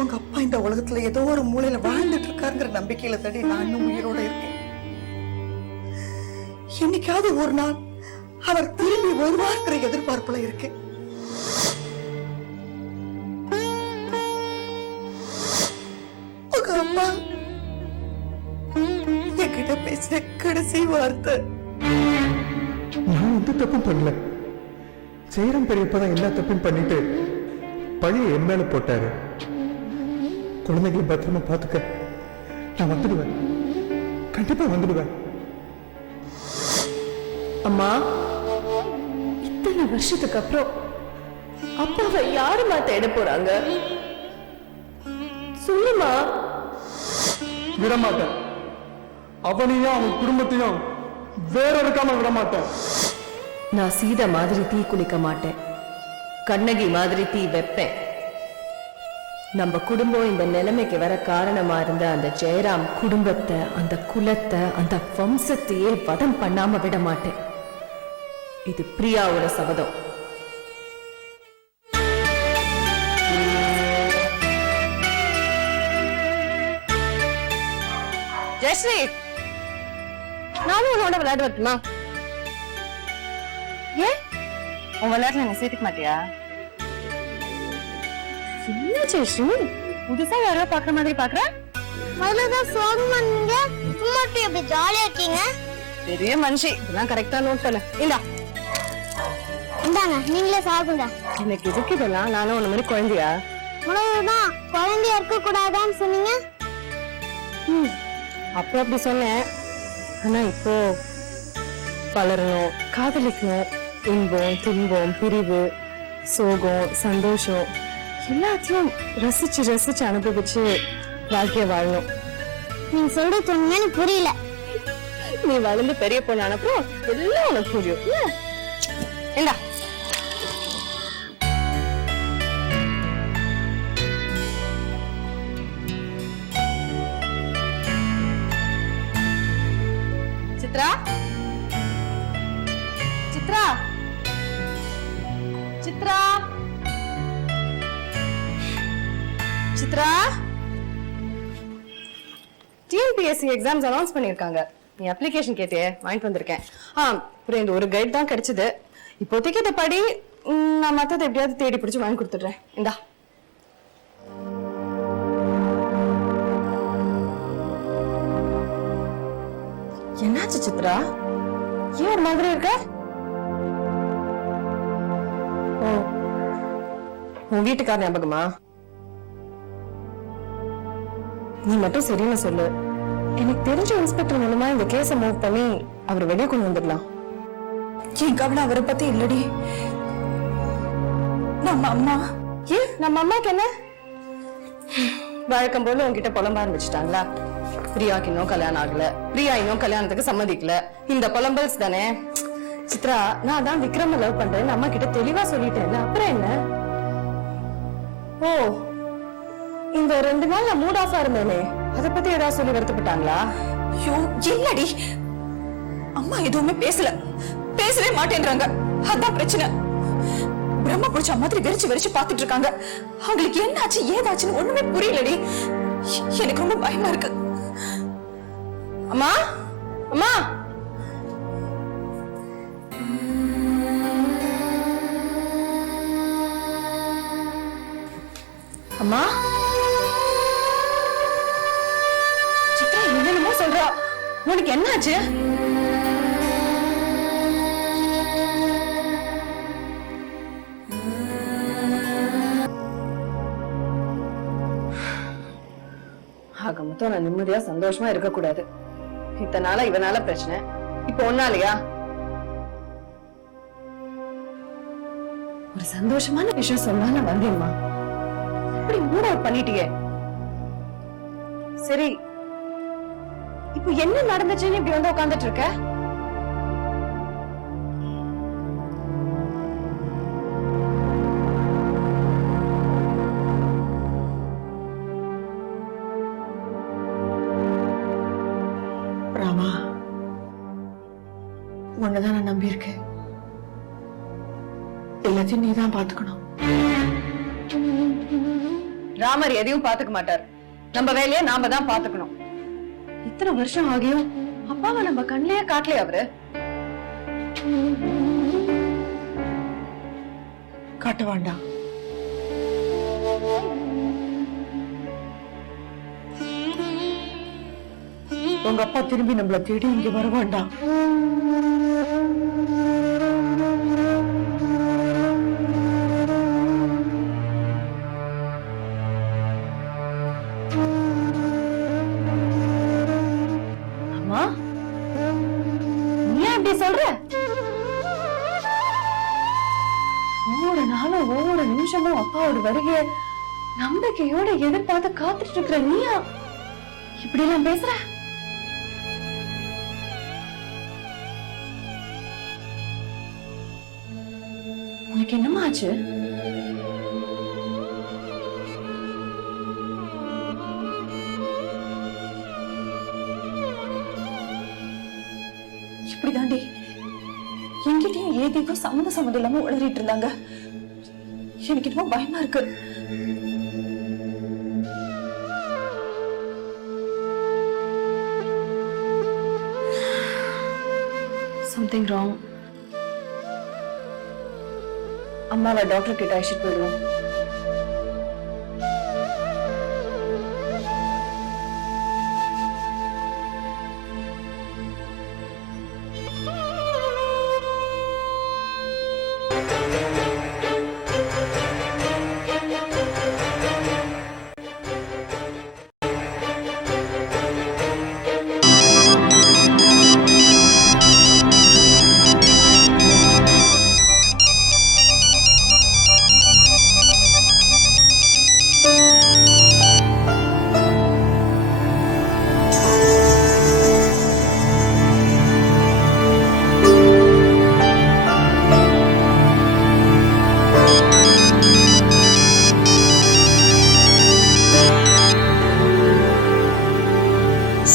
உங்க அப்பா இந்த உலகத்துல ஏதோ ஒரு மூலையில வாழ்ந்துட்டு இருக்காருங்கிற நம்பிக்கையில தடி நான் இன்னும் உயிரோட இருக்கேன். என்னைக்காவது ஒரு நாள் அவர் திரும்பி வருவார்ங்கிற எதிர்பார்ப்புல இருக்கு. உங்க அப்பா என்கிட்ட பேசின கடைசி வார்த்தை, நான் எந்த தப்பும் பண்ணல. சேரம் பெரியப்பதான் எல்லா தப்பும் பண்ணிட்டு பழைய என் மேல போட்டாரு. குழந்தைகளை பத்திரமா பாத்துக்க, நான் வந்துடுவேன், கண்டிப்பா வந்துடுவேன். அம்மா, இத்தனை வருஷத்துக்கு அப்புறம் அப்பாவை யாருமா தேட போறாங்க? சொல்லுமா. விடமாட்டேன். அவனையும் அவன் குடும்பத்தையும் வேற இருக்காம விடமாட்டேன். நான் சீதை மாதிரி தீ குளிக்க மாட்டேன், கண்ணகி மாதிரி தீ வைப்பேன். நம்ம குடும்பம் இந்த நிலைமைக்கு வர காரணமா இருந்த அந்த ஜெயராம் குடும்பத்தை, அந்த குலத்தை, அந்த வம்சத்தையே வதம் பண்ணாம விட மாட்டேன். இது பிரியாவோட சபதம். ஜெயஸ்ரீ, நானும் உன்னோட விளையாட வரட்டுமா? ஏன் உன் விளையாட்டுல என்ன சேர்த்துக்க மாட்டியா? என்ன ஜெயஸ்ரீ, புதுசா யாரோ பாக்குற மாதிரி பாக்குற? முதல்லதான் சோகமானீங்க, மட்டும் எப்படி ஜாலியா இருக்கீங்க? பெரிய மனுஷி, இதெல்லாம் கரெக்டா நோட் பண்ண. இந்தாங்க, நீங்களே சாப்பிடுங்க. எனக்கு இதுக்கு இதெல்லாம், நானும் உன்ன மாதிரி குழந்தையா? உணவுதான் குழந்தையா இருக்க கூடாதான்னு சொன்னீங்க. அப்போ அப்படி சொன்னேன். ஆனா இப்போ வளரணும், காதலிக்கணும், இன்பம், துன்பம், பிரிவு, சோகம், சந்தோஷம் எல்லாத்தையும் ரசிச்சு ரசிச்சு அனுபவிச்சு வாழ்க்கைய வாழணும். நீங்க சொல்றது சொன்னீங்கன்னு புரியல. நீ வளர்ந்து பெரிய பொண்ணு அனுப்பும் எல்லாம் உனக்கு புரியும். என்ன Chitra, Chitra, Chitra, Chitra, TNPSC exams announce பண்ணிருக்காங்க. நீ அப்ளிகேஷன் கேட்டே, வாங்கிட்டு வந்திருக்கேன். அப்புறம் இந்த ஒரு கைட் தான் கிடைச்சது. இப்போதைக்கு இதை படி, நான் மத்ததை எப்படியாவது தேடி பிடிச்சு வாங்கி கொடுத்துடுறேன். இந்தா. என்னாச்சு சித்ரா, ஏன் ஒரு மாதிரி இருக்க? உன் வீட்டுக்கார ஞாபகமா? நீ மட்டும் சரின்னு சொல்லு. எனக்கு தெரிஞ்ச இன்ஸ்பெக்டர் மூலமா இந்த கேஸை மூவ் பண்ணி அவர் வெளியே கொண்டு வந்துடலாம். என் கவலை அவரை பத்தி இல்லடி. நம்ம அம்மா. ஏன் நம்ம அம்மாக்கு என்ன? வழக்கம் போல உங்ககிட்ட புலம்ப ஆரம்பிச்சுட்டாங்களா? பிரியாக்கு இன்னும் கல்யாணம் ஆகல, பிரியா இன்னும் கல்யாணத்துக்கு சம்மதிக்கல. இந்த புலம்பல்ஸ் தானே. சித்ரா, நான் தான் விக்ரம லவ் பண்றேன்னு அம்மா கிட்ட தெளிவா சொல்லிட்டேன்ல, அப்புறம் என்ன? ஓ, இந்த 2 நாள் நான் மூட் ஆஃபா இருந்தேனே, அதை பத்தி ஏதாவது சொல்லி வருத்தப்பட்டாங்களா? ஐயோ இல்லடி, அம்மா எதுவுமே பேசவே மாட்டேன்றாங்க. அதான் பிரச்சனை. பிரம்ம புடிச்ச மாதிரி வெறிச்சு வெறிச்சு பாத்துட்டு இருக்காங்க. அவங்களுக்கு என்ன ஆச்சு ஏதாச்சுன்னு ஒண்ணுமே புரியலடி. எனக்கு ரொம்ப பயமா இருக்கு. அம்மா, அம்மா, அம்மா. சித்ரா என்னென்னமோ சொல்றா, உனக்கு என்னாச்சு? ஆக மொத்தம் நான் நிம்மதியா சந்தோஷமா இருக்க கூடாது. இத்தனை நாளா இவனால பிரச்சனை, இப்ப ஒன்னாலயா? ஒரு சந்தோஷமான விஷயம் சொன்னா நான் வந்தேம்மா, இப்படி மூட் அவுட் பண்ணிட்டியே. சரி, இப்ப என்ன நடந்துச்சுன்னு இப்படி வந்து உட்கார்ந்துட்டு இருக்க? ராமா, உன்னதான் நான் நம்பி இருக்கேன். எல்லாத்தையும் நீதான் பாத்துக்கணும். ராமர் எதையும் பாத்துக்க மாட்டார். நம்ம வேலையை நாம தான் பாத்துக்கணும். இத்தனை வருஷம் ஆகியும் அப்பாவை நம்ம கண்ணிலேயே காட்டலையே அவரு. காட்ட வேண்டாம். உங்க அப்பா திரும்பி நம்மள தேடி இங்க வர வேண்டாம். அம்மா, நீ ஏன் இப்படி சொல்ற? ஒவ்வொரு நாளும் ஒவ்வொரு நிமிஷமும் அப்பாவோட வருகைய நம்பிக்கையோட எதிர்பார்த்து காத்துட்டு இருக்கிற நீயா இப்படி எல்லாம் பேசுற? உனக்கு என்னமா ஆச்சு? இப்படிதாண்டி என்கிட்டயும் ஏதேதோ சம்மந்தம் இல்லாம உளறிட்டு இருந்தாங்க. எனக்கு என்னமோ பயமா இருக்கு. Something wrong. அம்மாவை டாக்டர் கிட்ட அழைச்சிட்டு போயிடுவோம்.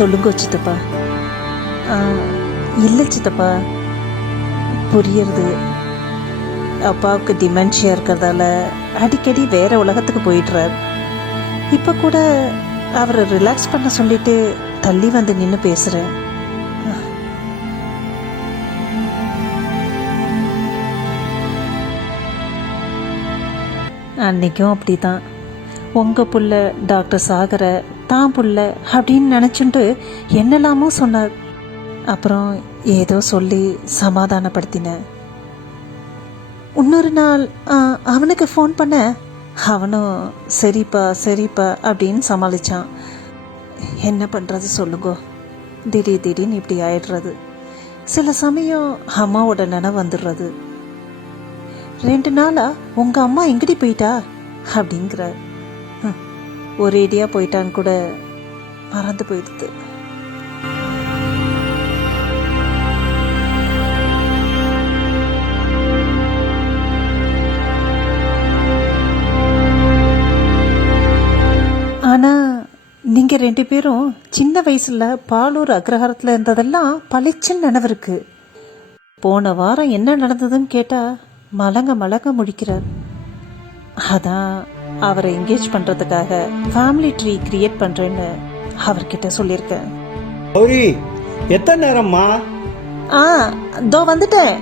சொல்லுங்க சித்தப்பா. இல்லை சித்தப்பா, புரியுறது. அப்பாவுக்கு டிமென்ஷியா இருக்கிறதால அடிக்கடி வேற உலகத்துக்கு போயிடுறார். இப்போ கூட அவரை ரிலாக்ஸ் பண்ண சொல்லிட்டு தள்ளி வந்து நின்று பேசுகிறேன். அன்னைக்கும் அப்படிதான். உங்கள் புள்ள டாக்டர் சாகர தான் புள்ள அப்படின்னு நினச்சிட்டு என்னெல்லாமோ சொன்னார். அப்புறம் ஏதோ சொல்லி சமாதானப்படுத்தினேன். இன்னொரு நாள் அவனுக்கு ஃபோன் பண்ண அவனும் சரிப்பா சரிப்பா அப்படின்னு சமாளித்தான். என்ன பண்ணுறது சொல்லுங்கோ, திடீர்னு இப்படி ஆயிடுறது. சில சமயம் அம்மாவோட நினைவு வந்துடுறது. 2 நாளா உங்கள் அம்மா எங்கடி போயிட்டா அப்படிங்கிறார். ஒரேடியா போயிட்டான்னு கூட மறந்து போயிடுது. ஆனா நீங்க 2 பேரும் சின்ன வயசுல பாலூர் அக்ரஹாரத்துல இருந்ததெல்லாம் பளிச்சுன்னு நினைவு இருக்கு. போன வாரம் என்ன நடந்ததுன்னு கேட்டா மலங்க முடிக்கிறார். அதான் அவரை என்கேஜ் பண்றதுக்காக ஃபேமிலி ட்ரீ கிரியேட் பண்றேன்னு அவர்கிட்ட சொல்லியிருக்கேன். கௌரி, எத்தனை நேரம்மா? தோ வந்துட்டேன்.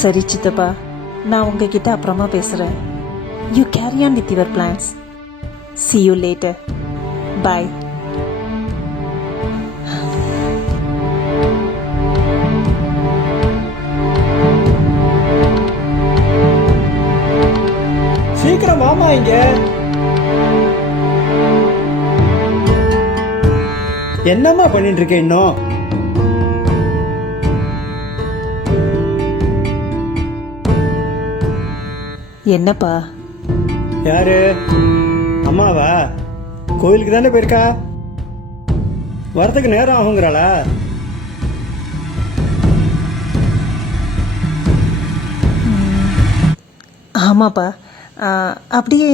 சரி சித்தப்பா, நான் உங்ககிட்ட அப்புறமா பேசுறேன். You carry on with your plans. See you later. Bye. சீக்கிரம் வாமா இங்க. என்னம்மா பண்ணிட்டு இருக்க இன்னும்? என்னப்பா? யாரு? அம்மாவா? கோயிலுக்கு தானே போயிருக்கா? வரதுக்கு நேரம் ஆகுங்கிறாளா? ஆமாப்பா, அப்படியே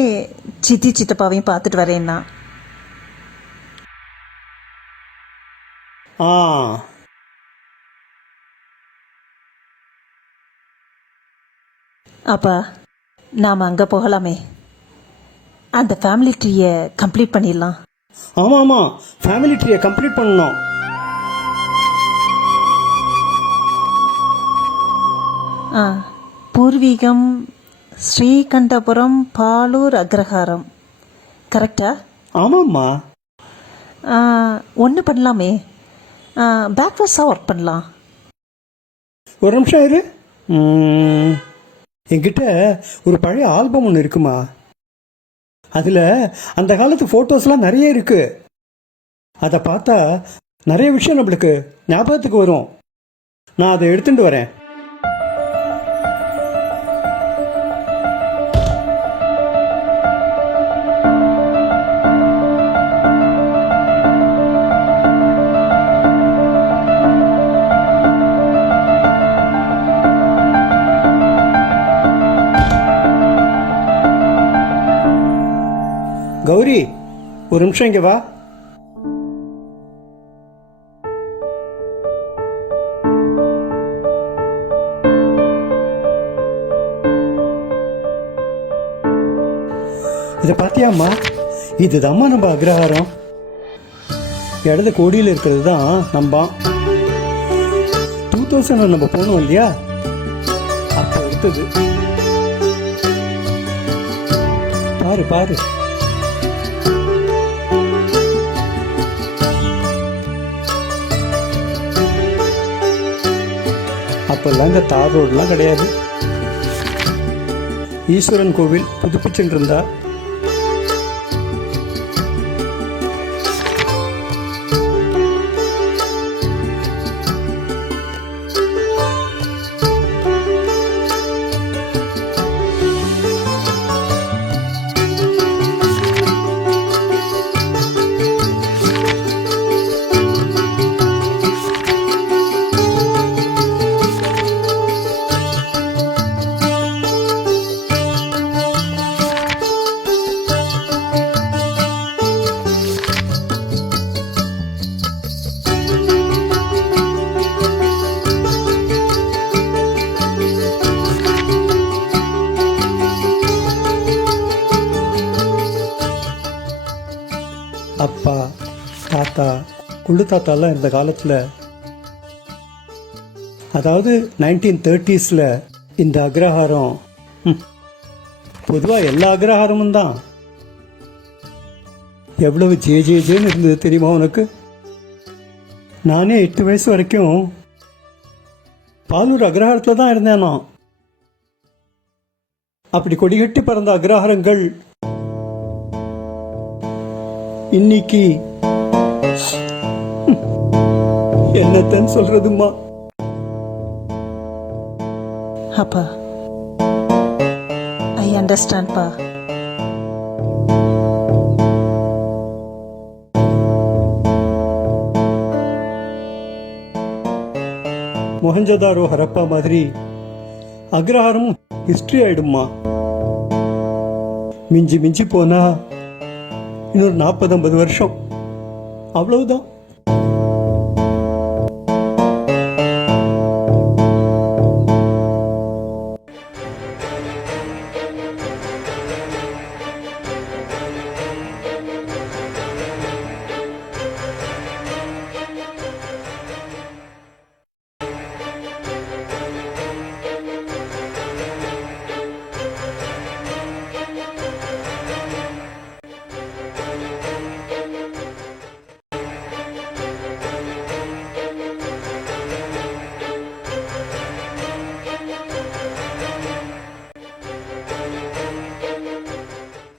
சித்தி சித்தப்பாவையும் பார்த்துட்டு வரேன்னா. அப்பா, நாம் அங்கே போகலாமே. அந்த ஃபேமிலி ட்ரீயை கம்ப்ளீட் பண்ணிடலாம். ஆமாம் ஆமாம், ஃபேமிலி ட்ரீயை கம்ப்ளீட் பண்ணணும். ஆ, பூர்வீகம் ஸ்ரீகண்டபுரம் பாலூர் அக்ரஹாரம், கரெக்டா? ஆமாம்மா. ஒன்று பண்ணலாமே, பேக்வர்ட்ஸாக ஒர்க் பண்ணலாம். ஒரு நிமிஷம் இரு. என்கிட்ட ஒரு பழைய ஆல்பம் ஒன்று இருக்குமா, அதில் அந்த காலத்து ஃபோட்டோஸ்லாம் நிறைய இருக்கு. அதை பார்த்தா நிறைய விஷயம் நம்மளுக்கு ஞாபகத்துக்கு வரும். நான் அதை எடுத்துட்டு வரேன். கௌரி, ஒரு நிமிஷம் இங்க வா. இதை பாத்தியாம்மா? இதுதாம்மா நம்ம அக்ரஹாரம். இடது கோடியில் இருக்கிறது தான் நம்ம 2000 நம்ம போனோம் இல்லையா, அப்ப எடுத்தது. பாரு பாரு. அப்பெல்லாம் இந்த தார் ரோடுலாம் கிடையாது. ஈஸ்வரன் கோவில் புதுப்பிச்சுட்டு இருந்தா. அப்பா, தாத்தா, குள்ளு தாத்தாலாம் இந்த காலத்தில், அதாவது 1930s இந்த அக்ரஹாரம், பொதுவாக எல்லா அக்ரஹாரமும் தான் எவ்வளவு ஜேன்னு இருந்தது தெரியுமா உனக்கு? நானே 8 வயசு வரைக்கும் பாலூர் அக்ரஹாரத்தில் தான் இருந்தேன் நான். அப்படி கொடிகட்டி பறந்த அக்ரஹாரங்கள் இன்னைக்கு என்னத்தான் சொல்றதுமா? அப்பா, ஐ அண்டர்ஸ்டாண்ட்ப்பா. மொஹஞ்சதாரோ ஹரப்பா மாதிரி அக்ரஹாரமும் ஹிஸ்டரி ஆயிடுமா. மிஞ்சி மிஞ்சி போனா இன்னொரு 40-50 வருஷம், அவ்வளவுதான்.